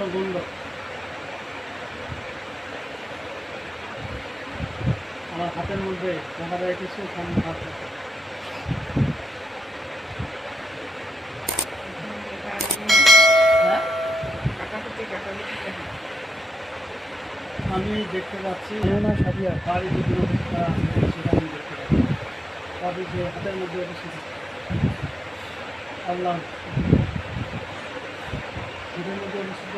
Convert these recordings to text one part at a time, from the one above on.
রসগোল্লা আমার হাতের মধ্যে দেখা যায় কিছু সামনে আছে। আমি দেখতে পাচ্ছি না সাদিয়া বাড়ি যেগুলো সেখানে দেখতে পাচ্ছি তাদের যে হাতের মধ্যে অবস্থিত আল্লাহ হাতের মধ্যে অবস্থিত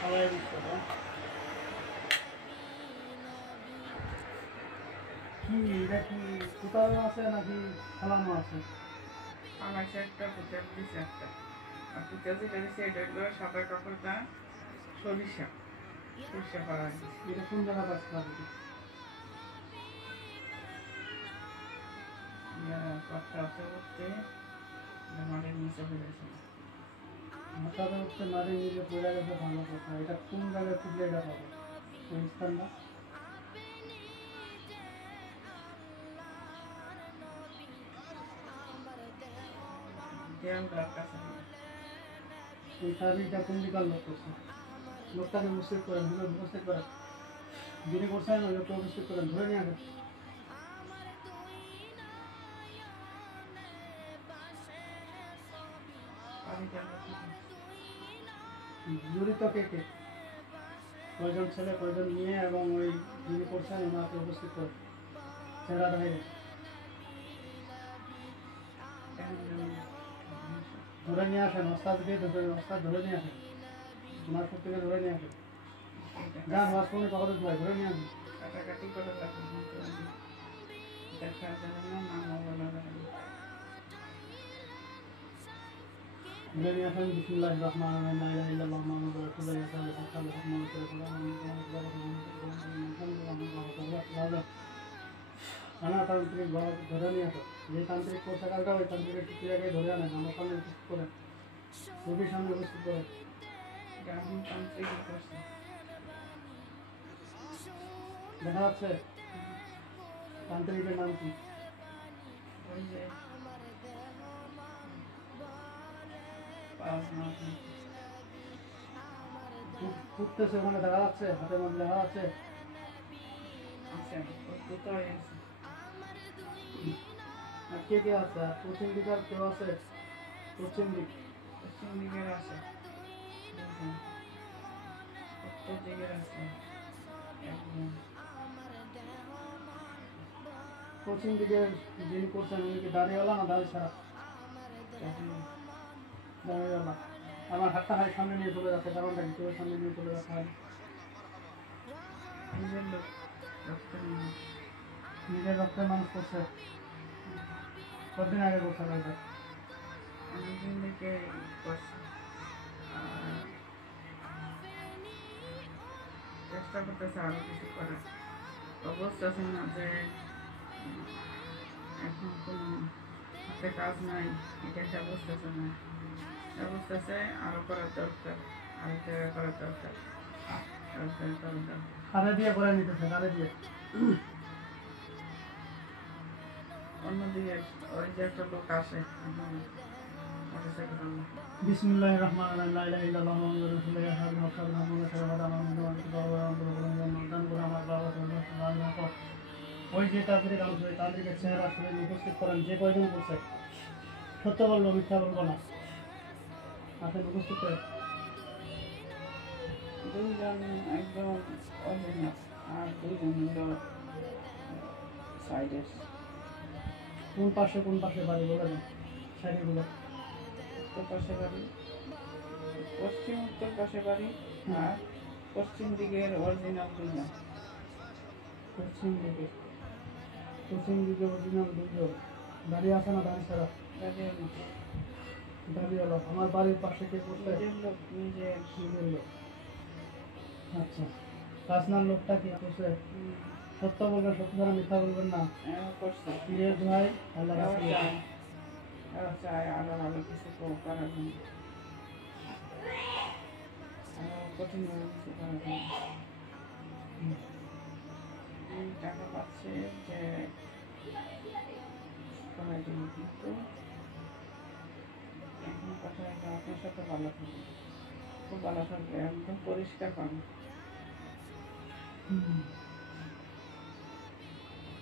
খাওয়াই দিচ্ছে কি এটা কি কোথাও আছে নাকি খেলানো আছে? আমার একটা পুজো দিছে একটা আর পুজো যেটা দিছে এটা হলো সাদা কাপড়টা সরিষা সরিষা করা এটা কোন জায়গা পাচ্ছে কথা হতে হতে মাঠের নিচে হয়ে গেছে হঠাৎ হচ্ছে মাঠে নিচে পড়ে গেছে ভালো কথা। এটা কোন জায়গায় খুঁজলে এটা পাবো ওই স্থানটা? দেয়ালটার কাছে ওই তারিখটা কোন দিকার লোক করছে? লোকটাকে উপস্থিত করেন, উপস্থিত করেন, যিনি করছেন ওই লোকটা উপস্থিত করেন, ধরে নিয়ে আসেন। জড়িত কে কে, কয়জন ছেলে কয়জন মেয়ে এবং ওই যিনি করছেন ওনাকে উপস্থিত করেন চেহারা বাইরে ধরে নিয়ে আসেন। ওস্তাদকে ওস্তাদ ধরে নিয়ে আসেন, ওনার থেকে ধরে নিয়ে আসেন। গান ওয়াজ করে কখন ধরে নিয়ে আসেন। কাটাকাটি করে দেখা যাবে না নাম বলা যাবে না। ধরে নিয়ে আসেন। বিসমিল্লাহির রহমানির রহিম, লা ইলাহা ইল্লাল্লাহু মুহাম্মাদুর রাসূলুল্লাহ তান্ত্রিক ধরে নিয়ে আসেন। যে তান্ত্রিক কোর্স কাজটা ওই তান্ত্রিকের জায়গায় ধরে আনেন, আমার সামনে উপস্থিত করেন, রোগীর সামনে উপস্থিত করেন। দেখা যাচ্ছে তান্ত্রিকের নাম কি? ঘুরতেছে ওখানে দেখা যাচ্ছে, হাতের মধ্যে দেখা যাচ্ছে। আর কে কে আছে? আর পশ্চিম দিকে আর কেউ আছে? পশ্চিম দিকের আছে দিকের আছে পশ্চিম দিকে যিনি করছেন উনি কি দাঁড়িয়েওয়ালা না দাঁড়িয়ে ছাড়া? দাঁড়িয়েওয়ালা। আমার হাতটা হয় সামনে নিয়ে চলে যাচ্ছে, কারণটা কি কেউ সামনে নিয়ে চলে যাচ্ছে? নিজের রক্তের মানুষ করছে। কতদিন আগে করছে এটা? অনেকদিন থেকে চেষ্টা করতেছে আরো কিছু করার। অবস্থা আছে না যে এখন কোনো হাতে কাজ নাই, এটা একটা অবস্থা আছে না। অবস্থা আছে আরো করার দরকার, আরো জায়গা করার দরকার, কারে দিয়ে করে নিতেছে? কারে দিয়ে? অন্যদিকে ওই যে একটা লোক আসে বিসমিল্লাহির রহমানির রহিম, লা ইলাহা ইল্লাল্লাহু মুহাম্মাদুর রাসূলুল্লাহ সাল্লাল্লাহু আলাইহি ওয়াসাল্লাম। ওই যে তান্ত্রিক আলোচনা, ওই তান্ত্রিকের চেহারা শুনে উপস্থিত করেন। যে কয়জন করছে সত্য বলবো, মিথ্যা বলবো না, আসেন উপস্থিত করে। দুইজন একদম অরিজিনাল আর দুইজন হলো সাইডের। কোন পাশে বাড়ি বলে দেন সাইডেগুলো? উত্তর পাশে বাড়ি, পশ্চিম উত্তর পাশে বাড়ি আর পশ্চিম দিকের অরিজিনাল দুইজন। পশ্চিম দিকে অরিজিনাল দুইজন। দাঁড়িয়ে আছে না দাঁড়িয়ে ছাড়া? দাঁড়িয়ে হলো। আমার বাড়ির পাশে কে করছে? নিজের লোক। আচ্ছা, পার্সোনাল লোকটা কি করছে? সত্য বলবেন, সত্য ছাড়া মিথ্যা বলবেন না। পীরের দোহাই আল্লাহ চায় আরো ভালো কিছু করার জন্য, আরো কঠিনভাবে কিছু করার জন্য। টাকা পাচ্ছে যে করার জন্য, কিন্তু আল্লাহর সাথে ভালো থাকবে, খুব ভালো থাকবে, একদম পরিষ্কার পাবে,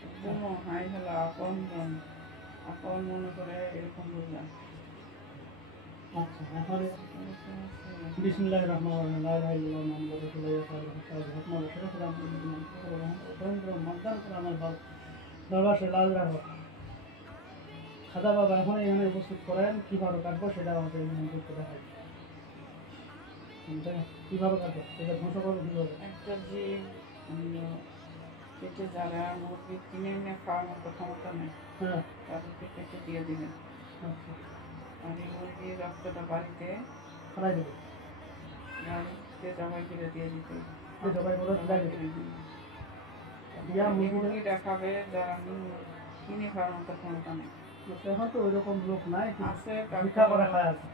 একদম হাই হলো আপন মনে করে এরকম বুঝলাম। আচ্ছা এখন বিসমিল্লাহির রহমানির রহিম লা ইলাহা ইল্লাল্লাহ মুহাম্মাদুর রাসূলুল্লাহ দরবার লাল রাখো। খাজা বাবা এখন এখানে উপস্থিত করেন, কীভাবে কাটবো সেটা আমাদের করতে দেখায়। কীভাবে কাটবো সেটা ধ্বংস করবো কীভাবে? একটা জীব কেটে যারা মুরগি কিনে এনে খাওয়ার মতো ক্ষমতা নেই, হ্যাঁ তাদেরকে কেটে দিয়ে দিবেন। আচ্ছা আর এই মুরগির রক্তটা বাড়িতে খালাই দেবো, গাড়িতে জবাই করে দিয়ে দিতে হবে। জবাই করে ফেলাই দেবো। দিয়া এই মুরগিটা মুরগিটা খাবে যারা কিনে খাওয়ার মতো ক্ষমতা নেই। এখন তো ওই রকম লোক নাই, আছে ভিক্ষা করে খায় আছে।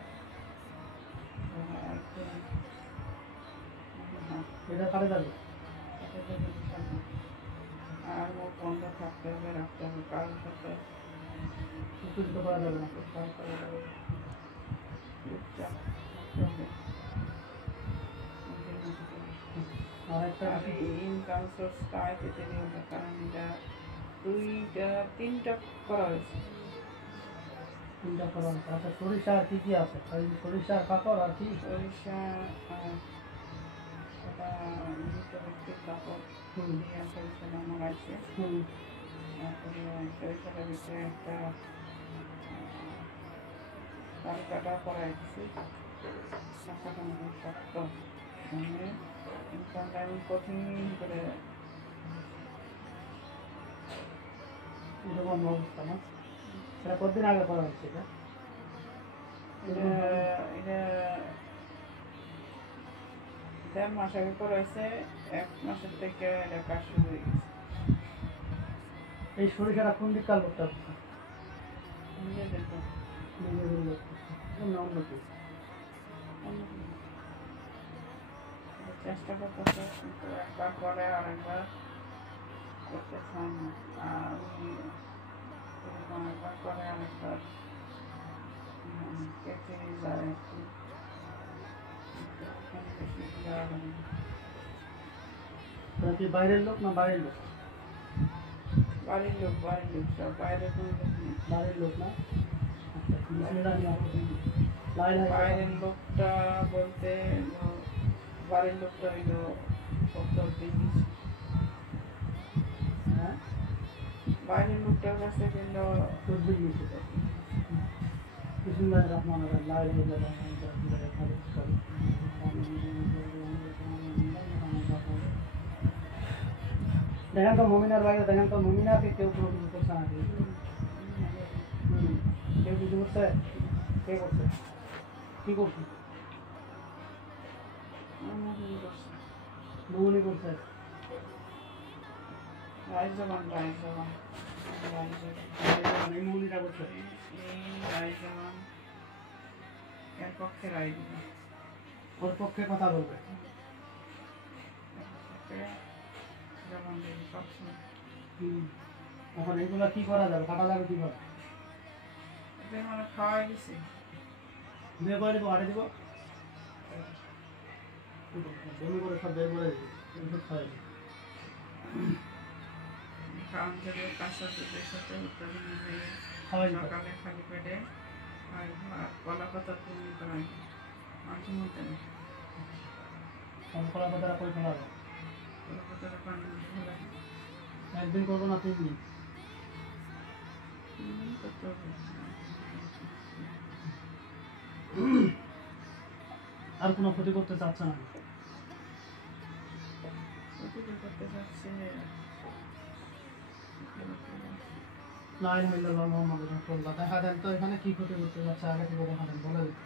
এটা কাটে যাবে। আর মুখ বন্ধ থাকতে হবে, রাখতে হবে, কারোর সাথে উত্তেজিত করা যাবে না। কাজ করা যাবে না। চুপচাপ থাকতে হবে। আর একটা আর এই ইনকাম সোর্সটা পেতে হবে, কারণ এটা 2-3টা করা হয়েছে। চিন্তা করা হচ্ছে। আচ্ছা সরিষা আর কি কি আছে? সরিষা কাপড় আর কি? সরিষা একটা মৃত ব্যক্তির কাপড় দিয়ে সরিষা নামানো আছে। তারপরে সরিষাটার ভিতরে একটা তালিকাটা করা হয়েছে, টাকাটা মতো শক্ত, মানে ইনকামটা আমি কঠিন করে এরকম অবস্থা না? সেটা কতদিন আগে করা হচ্ছে এটা? এটা 1.5 মাস আগে করা হয়েছে। 1 মাসের থেকে এটা কাজ শুরু হয়ে গেছে। এই সরিষাটা কোন দিককার লোকটা করছে? নিজেদের তো নিজেদের লোক করছে, অন্য অন্য কি? চেষ্টা করতেছে, কিন্তু একবার করে আরেকবার করতে চান না। আর উনি এরকম একবার করে আরেকবার কেটে যায় একটু, কিন্তু ওখানে বেশি যাওয়া যাবে না। ওরা কি বাইরের লোক না বাড়ির লোক? বাড়ির লোক সব, বাইরে কোনো লোক নেই। বাড়ির লোক না? আচ্ছা বিসমিল্লাহির রহমানির রহিম। লা ইলাহা ইল্লাল্লাহ। বাইরের লোকটা বলতে বাড়ির লোকটা হইল সত্তর কেজি। হ্যাঁ বাইরের লোকটার কাছে গেল চর্বি নিয়েছে তো। বিসমিল্লাহির রহমানির রহিম লা ইলাহা ইল্লাল্লাহ মুহাম্মাদুর রাসূলুল্লাহ। দেখেন তো মমিনার বাইরে, দেখেন তো মমিনাকে কেউ কোনো কিছু করছে নাকি? কেউ কিছু করছে? কে করছে? কি করছে? মমিনি করছে। রাইজমান এই মমিনিটা করছে। রাইজমান এর পক্ষে রায় দিবে, ওর পক্ষে কথা বলবে। যেমন দেবে সবসময়। এখন এইগুলা কি করা যাবে? কাটা যাবে কিভাবে? এদের মানে খাওয়াই দিছে, বের করে দেবো, আটে দেবো, বমি করে সব বের করে দেবো, ওষুধ খাওয়াই দেবো। খাওয়ান যাবে কাঁচা দুধের সাথে উত্তর খাওয়াই দিবো। সকালে খালি পেটে আর কলা পাতা পূর্ণ করাই মাঝে মধ্যে না, কলা পাতাটা করে ফেলা হবে। কলা পাতাটা পানি ঢালা একদিন করবো না 3 দিন? করতে হবে। আর কোনো ক্ষতি করতে চাচ্ছে না? প্রতিদিন করতে চাচ্ছে। লা ইলাহা ইল্লাল্লাহ মুহাম্মাদুর রাসূলুল্লাহ। দেখা দেন তো এখানে কি ক্ষতি করতে যাচ্ছে, আগে থেকে দেখা দেন, বলে দিন।